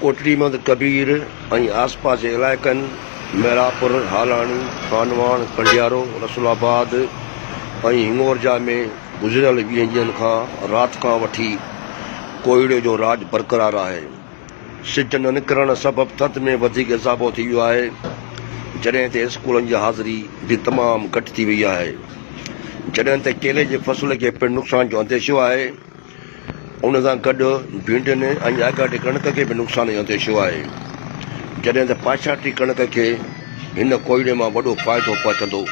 कोटड़ी मोहम्मद कबीर ऐं आसपास जे इलाइक़नि मेरापुर, हालाणी, खानवान, कंडियारो, रसूलाबाद ऐं हिंगोरजा में गुज़िरियल 20 ॾींहंनि खां राति खां वठी कोहीड़े जो राज बरक़रार आहे। सिज न निकिरण सबबि थधि में वधीक इज़ाफ़ो थी वियो आहे, जॾहिं ते स्कूलनि जी हाज़िरी बि तमामु घटि थी वई आहे। जॾहिं त केले जे फसल खे पिणु नुक़सान जो अंदेशो आहे, उन सां गॾु भींडियुनि ऐं आगाटी कणिक खे बि नुक़सान जो अंदेशो आहे। जॾहिं त पाछाटी कणिक खे हिन कोहीड़े मां वॾो फ़ाइदो पहुचंदो।